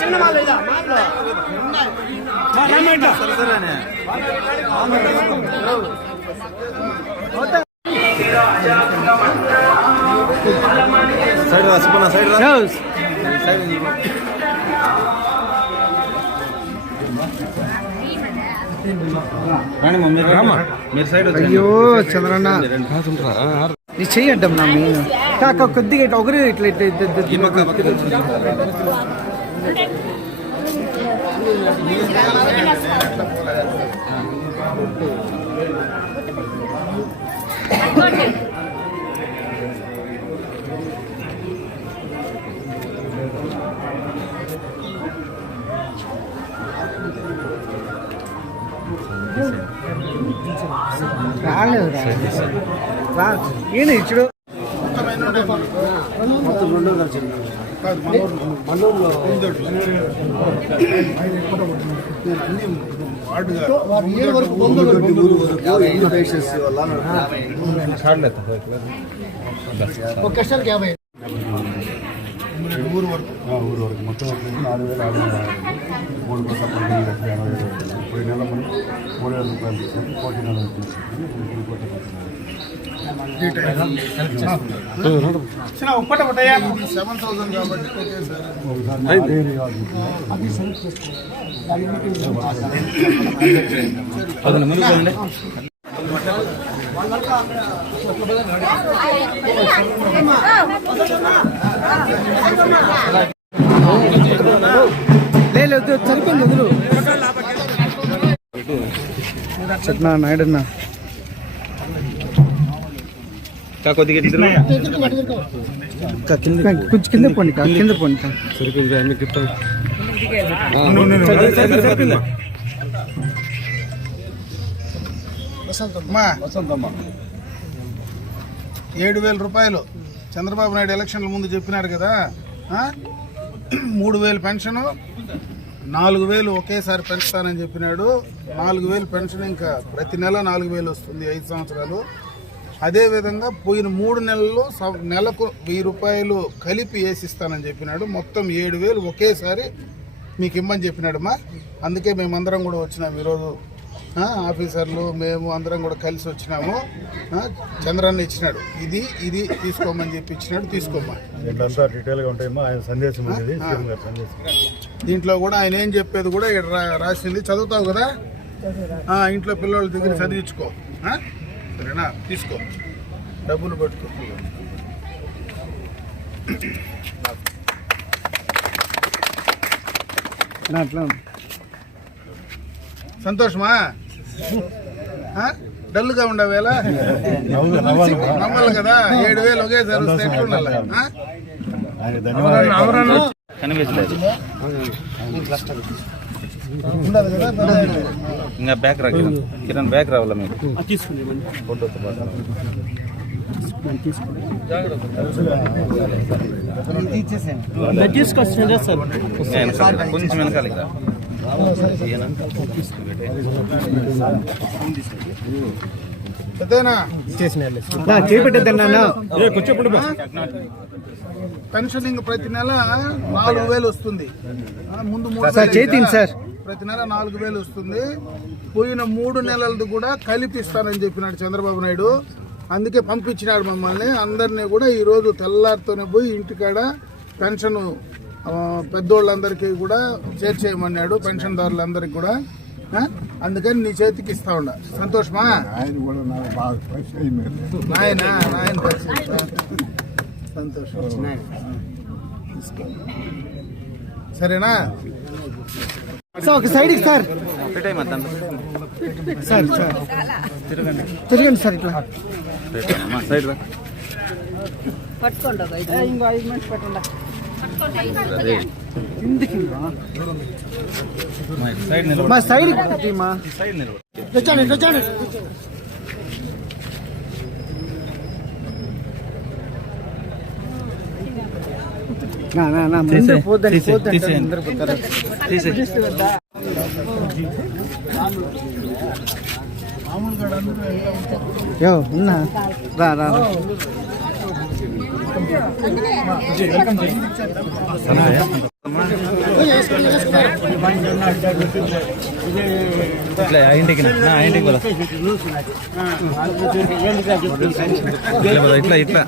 చిన్న మాల side రాసిపోనా side రాణి mummy మీరు side. అయ్యో చంద్రన్న నీ చెయ్యడ్డం నా మెయిన్ కాక కొద్దిగా ఇట్లా ఒకరి ఇట్లా రాలేదు ఈయన ఇచ్చుడు ఊరు వరకు మొత్తం 4,600 3 కోసం 3,80,000 నెల మనం 3,000 రూపాయలు తీసుకొని 7,000 కాబట్టి లేదు సరిపోయింది వదులు చెట్నా నాయుడన్నా కొద్దిగా కొంచెం కింద పోండి కింద పోండి సరిపోయింది. వసంతమ్మ 7,000 రూపాయలు చంద్రబాబు నాయుడు ఎలక్షన్ల ముందు చెప్పినారు కదా. 3,000 పెన్షను, 4,000 ఒకేసారి పెంచుతానని చెప్పినాడు. 4,000 పెన్షన్ ఇంకా ప్రతి నెల 4,000 వస్తుంది 5 సంవత్సరాలు. అదేవిధంగా పోయిన 3 నెలల్లో నెలకు 1,000 రూపాయలు కలిపి వేసిస్తానని చెప్పినాడు. మొత్తం 7,000 ఒకేసారి మీకు ఇమ్మని చెప్పినాడమ్మా. అందుకే మేమందరం కూడా వచ్చినాము ఈరోజు. ఆఫీసర్లు మేము అందరం కూడా కలిసి వచ్చినాము. చంద్రన్న ఇచ్చినాడు, ఇది ఇది తీసుకోమని చెప్పి ఇచ్చినాడు. తీసుకోమ్మా. దీంట్లో కూడా ఆయన ఏం చెప్పేది కూడా రాసింది చదువుతావు కదా. ఇంట్లో పిల్లల దగ్గర చదివించుకో, సరేనా? తీసుకో, డబ్బులు పట్టుకో. సంతోషమా? డల్గా ఉండవేళ నమ్మాలి కదా. 7,000 ఒకేసారి వస్తే ఎట్లుండాలి? ఇంకా బ్యాక్ కిరణ్ బ్యాక్ రావాలా మీరు కొంచెం వెనకాలి కదా. పెన్షన్ ప్రతి నెల 4,000 వస్తుంది. ముందు 3,000 సార్ ప్రతి నెల 4,000 వస్తుంది. పోయిన 3 నెలలది కూడా కలిపి ఇస్తానని చెప్పినాడు చంద్రబాబు నాయుడు. అందుకే పంపించినాడు మమ్మల్ని అందరినీ కూడా. ఈరోజు తెల్లారితోనే పోయి ఇంటికాడ పెన్షన్ పెద్దోళ్ళందరికీ కూడా చేర్చేయమన్నాడు, పెన్షన్దారులందరికీ కూడా. అందుకని నీ చేతికి ఇస్తా ఉండ. సంతోషమా? ఆయన కూడా నాకు బాగా పరిచయం నాయన సంతోషం. సరేనా? సార్ ఒక సైడ్ సార్ సార్ సార్ తిరగండి సార్ ఇట్లా సైడ్ రా. ఇంకో 5 మినిట్స్ పట్టండి. సైడ్ నిలబడు. మా సైడ్ మా సైడ్ నిలబడు. తెచ్చండి ముందు పోద్దండి అందరు పోతారు. యో ఉన్నా రా రా రా. ఇట్లా ఆ ఇంటికి పోదా. ఇట్లా ఇట్లా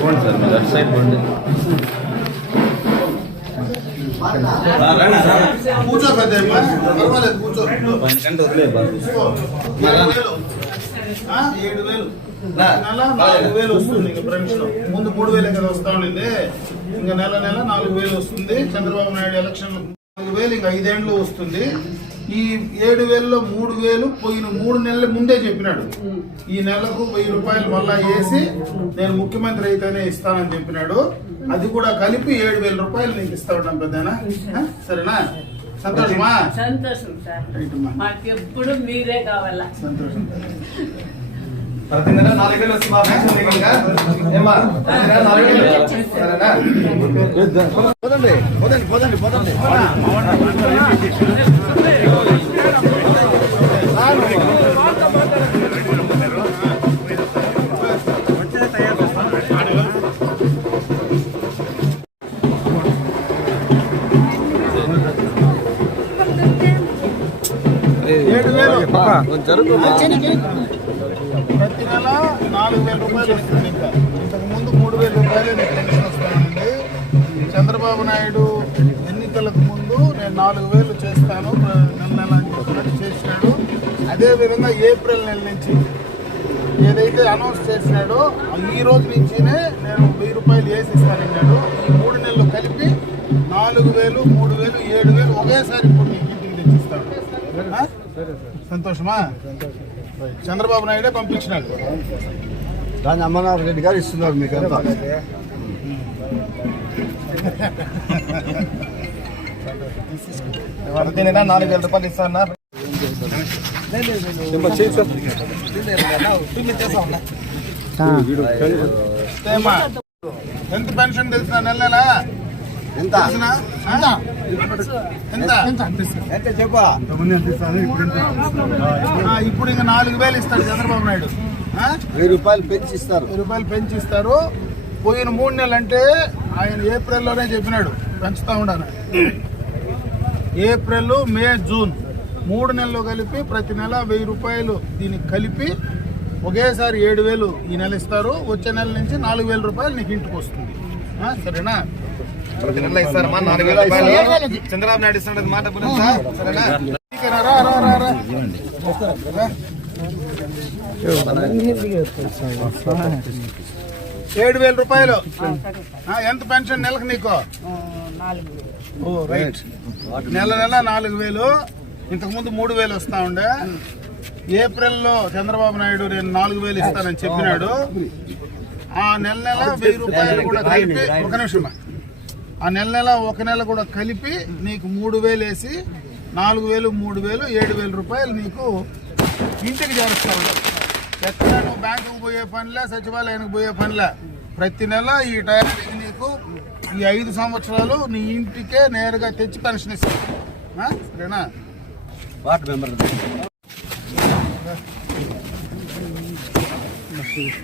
పోండి సార్, మీరు అటు సైడ్ పోండి. కూర్చో పెద్దమ్మ, పర్వాలేదు కూర్చో. పైన కంటే వదిలే బాబు. 7,000 నెల 4,000 వస్తుంది. ఇంకా పెన్షన్ ముందు 3,000 కదా వస్తా ఉండింది. ఇంకా నెల 4,000 వస్తుంది. చంద్రబాబు నాయుడు ఎలక్షన్ 4,000 ఇంకా 5 ఏళ్ళు వస్తుంది. ఈ 7,000లో 3,000 పోయిన 3 నెలల ముందే చెప్పినాడు. ఈ నెలకు 1,000 రూపాయలు మళ్ళా వేసి నేను ముఖ్యమంత్రి అయితేనే ఇస్తానని చెప్పినాడు. అది కూడా కలిపి 7,000 రూపాయలు నీకు ఇస్తా ఉన్నాం పెద్దనా. సరేనా? సంతోషమా? సంతోషం సార్, మాకు ఎప్పుడు మీరే కావాలా. సంతోషం. ప్రతి నెల 4,000 వస్తుంది మా పెన్షన్ ఇంకా. ఏమ్మా? ప్రతి నెల 4,000. సరేనా? పోదండి ప్రతి నెల 4,000 రూపాయలు వస్తుంది. ఇంకా ఇంతకు ముందు 3,000 రూపాయలు నీకు పెన్షన్ వస్తుంది. చంద్రబాబు నాయుడు ఎన్నికలకు ముందు నేను 4,000 చేస్తాను నెల అని చెప్పినట్టు చేసినాడు. అదేవిధంగా ఏప్రిల్ నెల నుంచి ఏదైతే అనౌన్స్ చేసినాడో ఈ రోజు నుంచినే నేను 1,000 రూపాయలు వేసి ఇస్తానన్నాడు. ఈ 3 నెలలు కలిపి 4,000, 3,000, 7,000 ఒకేసారి ఇప్పుడు నీకు ఇంటికి తెచ్చిస్తాడు. సంతోషమా? చంద్రబాబు నాయుడే పంపించినాడు. దాన్ని అమర్నాథ్ రెడ్డి గారు ఇస్తున్నారు మీకు అంతా. ప్రతి నెల 4,000 రూపాయలు ఇస్తాను. ఎంత పెన్షన్ తెలిసిన నెల ఎంత? ఇప్పుడు ఇంకా 4,000 ఇస్తాడు చంద్రబాబు నాయుడు. 1,000 రూపాయలు పెంచి ఇస్తారు. 1,000 రూపాయలు పెంచిస్తారు. పోయిన 3 నెలలు అంటే ఆయన ఏప్రిల్లోనే చెప్పినాడు పెంచుతా ఉండాలి. ఏప్రిల్, మే, జూన్ 3 నెలలు కలిపి ప్రతి నెల 1,000 రూపాయలు దీనికి కలిపి ఒకేసారి 7,000 ఈ నెల ఇస్తారు. వచ్చే నెల నుంచి 4,000 రూపాయలు నీకు ఇంటికి వస్తుంది. సరేనా? ప్రతి నెల ఇస్తారమ్మా 4,000 రూపాయలు. చంద్రబాబు నాయుడు ఇస్తాడు మాట పునః. సరేనా? రా. 7,000 రూపాయలు. ఎంత పెన్షన్ నెలకు నీకు? 4,000. ఓ రైట్. నెల 4,000. ఇంతకుముందు 3,000 వస్తా ఉండే. ఏప్రిల్లో చంద్రబాబు నాయుడు నేను 4,000 ఇస్తానని చెప్పినాడు. ఆ నెల 1,000 రూపాయలు కూడా కలిపి ఒక నిమిషం. ఆ నెల ఒక నెల కూడా కలిపి నీకు 3,000 వేసి 4,000, 3,000, 7,000 రూపాయలు నీకు ఇంటికి చేరుస్తాడు. ఎక్కడ నువ్వు బ్యాంకుకు పోయే పనిలే, సచివాలయానికి పోయే పనిలే. ప్రతి నెల ఈ టైంకి నీకు ఈ 5 సంవత్సరాలు నీ ఇంటికే నేరుగా తెచ్చి పెన్షన్ ఇస్తాడు. సరేనా? వార్డు మెంబర్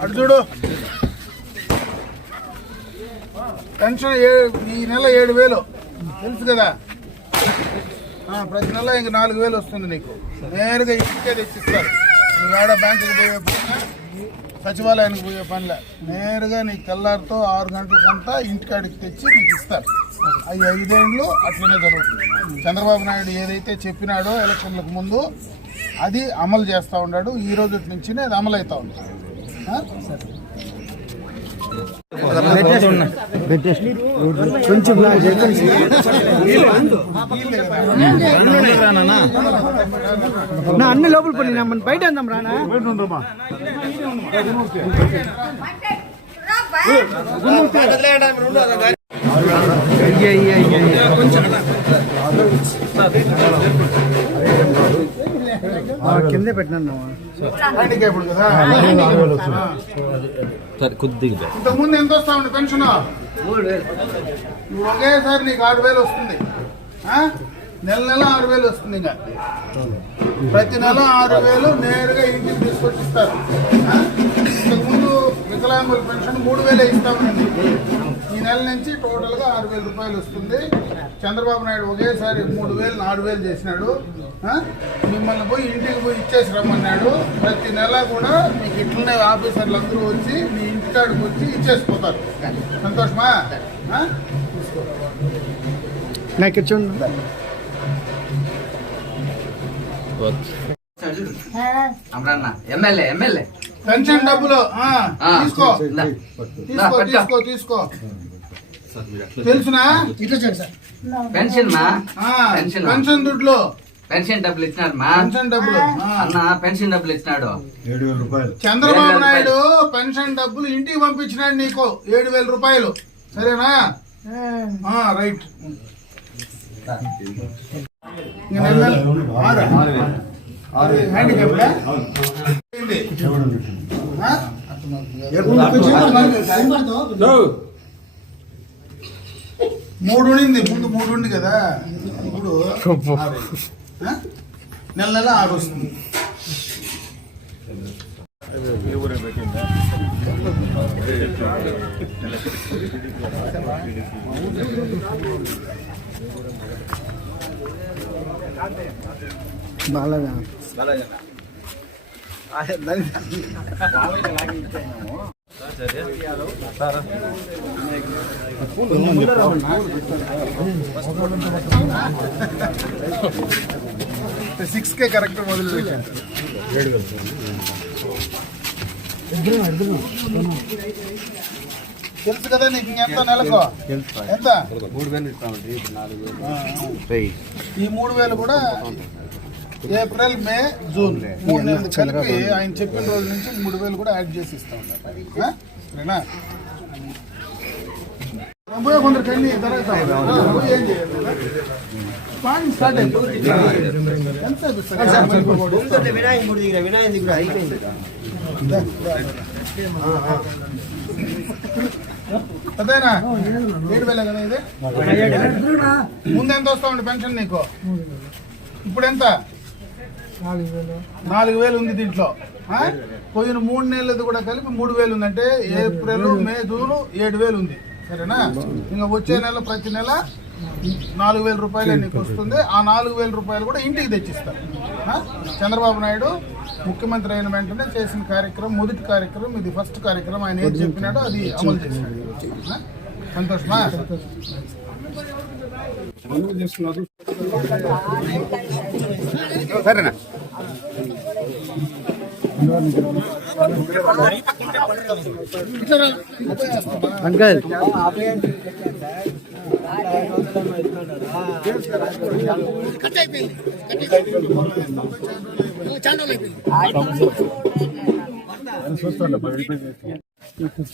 అటు చూడు. పెన్షన్ ఈ నెల 7,000 తెలుసు కదా. ప్రతి నెల ఇంక 4,000 వస్తుంది నీకు. నేరుగా ఇంటికే తెచ్చిస్తారు. నువ్వు ఏడ బ్యాంకుకి పోయే పనిలే, సచివాలయానికి పోయే పనిలే, నేరుగా నీకు తెల్లారితో 6 గంటలకంతా ఇంటికాడికి తెచ్చి నీకు ఇస్తారు. అవి 5 ఏళ్ళు అట్లనే జరుగుతుంది. చంద్రబాబు నాయుడు ఏదైతే చెప్పినాడో ఎలక్షన్లకు ముందు అది అమలు చేస్తూ ఉన్నాడు. ఈ రోజు నుంచి అది అమలు అవుతా ఉంది. కొంచెం నా అన్ని లోపల పని మన బయట అందాం రానా. కిందే పెట్టినా హ్యాండిక్యాప్డ్ కదా. కొద్దిగా ఇంతకుముందు ఎంత వస్తా ఉంది పెన్షన్? ఒకేసారి నీకు 6,000 వస్తుంది. నెల 6,000 వస్తుంది. ఇంకా ప్రతి నెల 6,000 నేరుగా ఇంటికి తీసుకొచ్చి ఇస్తారు. ఇంతకుముందు వికలాంగుల పెన్షన్ 3,000 ఇస్తా ఉండండి. ఈ నెల నుంచి టోటల్గా 6,000 రూపాయలు వస్తుంది. చంద్రబాబు నాయుడు ఒకేసారి 3,000 4,000 చేసినాడు. మిమ్మల్ని పోయి ఇంటికి పోయి ఇచ్చేసి రమ్మన్నాడు. ప్రతి నెల కూడా మీకు ఇట్లనే ఆఫీసర్లు అందరూ వచ్చి మీ ఇంటికాడికి వచ్చి ఇచ్చేసిపోతారు. సంతోషమా? నాకు చూడండి. ఎమ్మెల్యే పెన్షన్ డబ్బులు తీసుకో తీసుకో తీసుకో తీసుకో. తెలుసునా? పెన్షన్ పెన్షన్ దుడ్లు, పెన్షన్ డబ్బులు ఇచ్చినాడు మా పెన్షన్ డబ్బులు. అన్న పెన్షన్ డబ్బులు ఇచ్చినాడు 7,000 రూపాయలు. చంద్రబాబు నాయుడు పెన్షన్ డబ్బులు ఇంటికి పంపించినాడు నీకు 7,000 రూపాయలు. సరేనా? రైట్. హ్యాండిక్యాప్డా? 3 ఉండింది ముందు, 3 ఉంది కదా. ఇప్పుడు నెల 6 వస్తుంది. బాగా సిక్స్కే కరెక్ట్ మొదలు పెట్టాను. తెలుసు కదా నీకు. ఎంత నెలకు ఎంత? 3,000 ఇస్తామండి. ఈ 3,000 కూడా ఏప్రిల్ మే జూన్ 3 నెలలు కలిపి ఆయన చెప్పిన రోజు నుంచి 3,000 కూడా యాడ్ చేసి ఇస్తా ఉంటారు. సరేనా? కొందరు కన్నీ జరుగుతా ఏం చేయాలి? స్టార్ట్ అయిపోతుంది. అదేనా 7,000 కదా ఇది? ముందు ఎంత వస్తా ఉండే పెన్షన్ నీకు? ఇప్పుడు ఎంత? 4,000 ఉంది దీంట్లో. పోయిన 3 నెలలది కూడా కలిపి 3,000 ఉందంటే ఏప్రిల్ మే జూన్ 7,000 ఉంది. సరేనా? ఇంకా వచ్చే నెల ప్రతి నెల 4,000 రూపాయలు నీకు వస్తుంది. ఆ 4,000 రూపాయలు కూడా ఇంటికి తెచ్చిస్తారు. చంద్రబాబు నాయుడు ముఖ్యమంత్రి అయిన వెంటనే చేసిన కార్యక్రమం, మొదటి కార్యక్రమం ఇది. ఫస్ట్ కార్యక్రమం ఆయన ఏది చెప్పినాడో అది అమలు చేసినాడు. సంతోషమా? సరేనా? అంకల్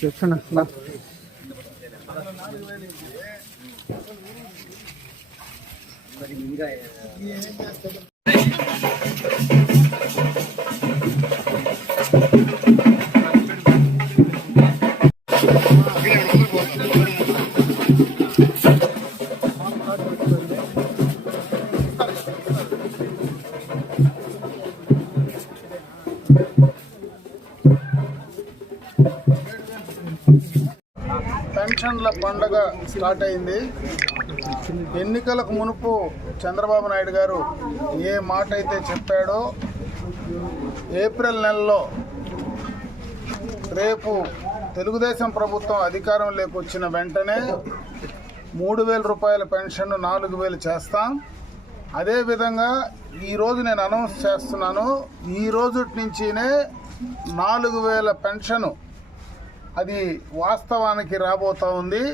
చెప్తున్నా. పెన్షన్ల ఎన్నికల పండగ స్టార్ట్ అయింది. ఎన్నికలకు మునుపు చంద్రబాబు నాయుడు గారు ఏ మాట అయితే చెప్పాడో ఏప్రిల్ నెలలో రేపు తెలుగుదేశం ప్రభుత్వం అధికారంలోకి వచ్చిన వెంటనే 3,000 రూపాయల పెన్షన్ 4,000 చేస్తాం. అదేవిధంగా ఈరోజు నేను అనౌన్స్ చేస్తున్నాను, ఈ రోజు నుంచినే 4,000 పెన్షను అది వాస్తవానికి రాబోతూ ఉంది.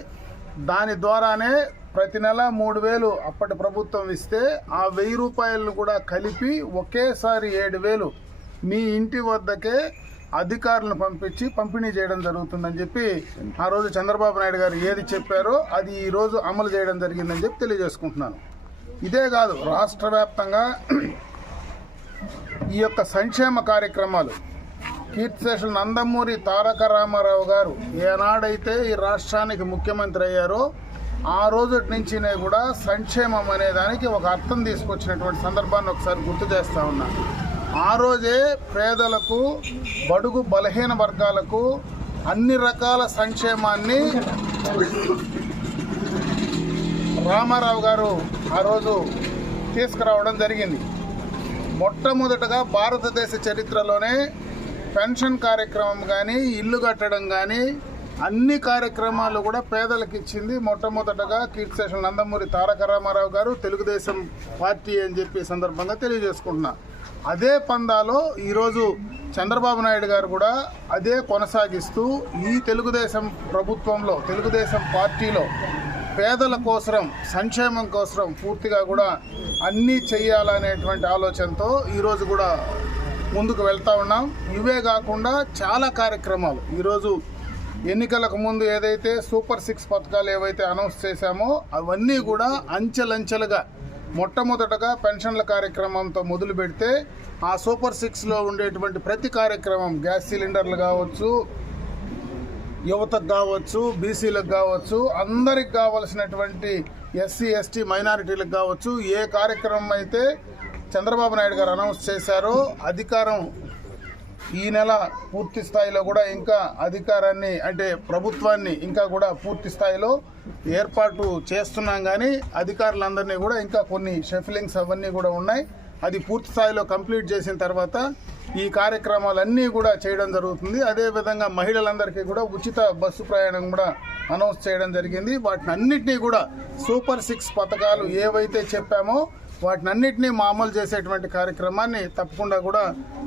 దాని ద్వారానే ప్రతి నెల 3,000 అప్పటి ప్రభుత్వం ఇస్తే ఆ 1,000 రూపాయలను కూడా కలిపి ఒకేసారి 7,000 మీ ఇంటి వద్దకే అధికారులను పంపించి పంపిణీ చేయడం జరుగుతుందని చెప్పి ఆ రోజు చంద్రబాబు నాయుడు గారు ఏది చెప్పారో అది ఈరోజు అమలు చేయడం జరిగిందని చెప్పి తెలియజేసుకుంటున్నాను. ఇదే కాదు, రాష్ట్ర వ్యాప్తంగా ఈ యొక్క సంక్షేమ కార్యక్రమాలు కీర్తిశేషులు నందమూరి తారక రామారావు గారు ఏనాడైతే ఈ రాష్ట్రానికి ముఖ్యమంత్రి అయ్యారో ఆ రోజు నుంచినే కూడా సంక్షేమం అనే దానికి ఒక అర్థం తీసుకొచ్చినటువంటి సందర్భాన్ని ఒకసారి గుర్తు చేస్తా ఉన్నా. ఆ రోజే పేదలకు, బడుగు బలహీన వర్గాలకు అన్ని రకాల సంక్షేమాన్ని రామారావు గారు ఆ రోజు తీసుకురావడం జరిగింది. మొట్టమొదటగా భారతదేశ చరిత్రలోనే పెన్షన్ కార్యక్రమం కానీ, ఇల్లు కట్టడం కానీ అన్ని కార్యక్రమాలు కూడా పేదలకు ఇచ్చింది మొట్టమొదటగా కీర్తిశేషులు నందమూరి తారక రామారావు గారు, తెలుగుదేశం పార్టీ అని చెప్పి సందర్భంగా తెలియజేసుకుంటున్నా. అదే పందాలో ఈరోజు చంద్రబాబు నాయుడు గారు కూడా అదే కొనసాగిస్తూ ఈ తెలుగుదేశం ప్రభుత్వంలో, తెలుగుదేశం పార్టీలో పేదల కోసం, సంక్షేమం కోసం పూర్తిగా కూడా అన్నీ చెయ్యాలనేటువంటి ఆలోచనతో ఈరోజు కూడా ముందుకు వెళ్తూ ఉన్నాం. ఇవే కాకుండా చాలా కార్యక్రమాలు ఈరోజు ఎన్నికలకు ముందు ఏదైతే సూపర్ 6 పథకాలు ఏవైతే అనౌన్స్ చేశామో అవన్నీ కూడా అంచెలంచెలుగా మొట్టమొదటగా పెన్షన్ల కార్యక్రమంతో మొదలు పెడితే ఆ సూపర్ 6లో ఉండేటువంటి ప్రతి కార్యక్రమం, గ్యాస్ సిలిండర్లు కావచ్చు, యువతకు కావచ్చు, బీసీలకు కావచ్చు, అందరికి కావలసినటువంటి ఎస్సీ ఎస్టీ మైనారిటీలకు కావచ్చు, ఏ కార్యక్రమం అయితే చంద్రబాబు నాయుడు గారు అనౌన్స్ చేశారో అధికారం ఈ నెల పూర్తి స్థాయిలో కూడా ఇంకా అధికారాన్ని అంటే ప్రభుత్వాన్ని ఇంకా కూడా పూర్తి స్థాయిలో ఏర్పాటు చేస్తున్నాం. కానీ అధికారులందరినీ కూడా ఇంకా కొన్ని షెఫిలింగ్స్ అవన్నీ కూడా ఉన్నాయి. అది పూర్తి స్థాయిలో కంప్లీట్ చేసిన తర్వాత ఈ కార్యక్రమాలన్నీ కూడా చేయడం జరుగుతుంది. అదేవిధంగా మహిళలందరికీ కూడా ఉచిత బస్సు ప్రయాణం కూడా అనౌన్స్ చేయడం జరిగింది. వాటిని అన్నింటినీ కూడా సూపర్ 6 పథకాలు ఏవైతే చెప్పామో వాటినన్నింటినీ అమలు చేసేటువంటి కార్యక్రమాన్ని తప్పకుండా కూడా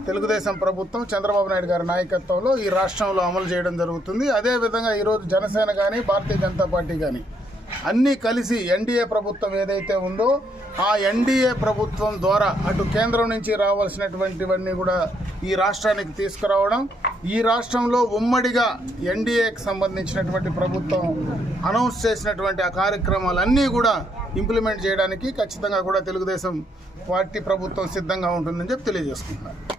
తెలుగుదేశం ప్రభుత్వం చంద్రబాబు నాయుడు గారి నాయకత్వంలో ఈ రాష్ట్రంలో అమలు చేయడం జరుగుతుంది. అదేవిధంగా ఈరోజు జనసేన కానీ, భారతీయ జనతా పార్టీ కానీ అన్నీ కలిసి ఎన్డీఏ ప్రభుత్వం ఏదైతే ఉందో ఆ ఎన్డీఏ ప్రభుత్వం ద్వారా అటు కేంద్రం నుంచి రావాల్సినటువంటివన్నీ కూడా ఈ రాష్ట్రానికి తీసుకురావడం, ఈ రాష్ట్రంలో ఉమ్మడిగా ఎన్డీఏకి సంబంధించినటువంటి ప్రభుత్వం అనౌన్స్ చేసినటువంటి ఆ కార్యక్రమాలన్నీ కూడా ఇంప్లిమెంట్ చేయడానికి ఖచ్చితంగా కూడా తెలుగుదేశం పార్టీ ప్రభుత్వం సిద్ధంగా ఉంటుందని చెప్పి తెలియజేసుకుంటున్నారు.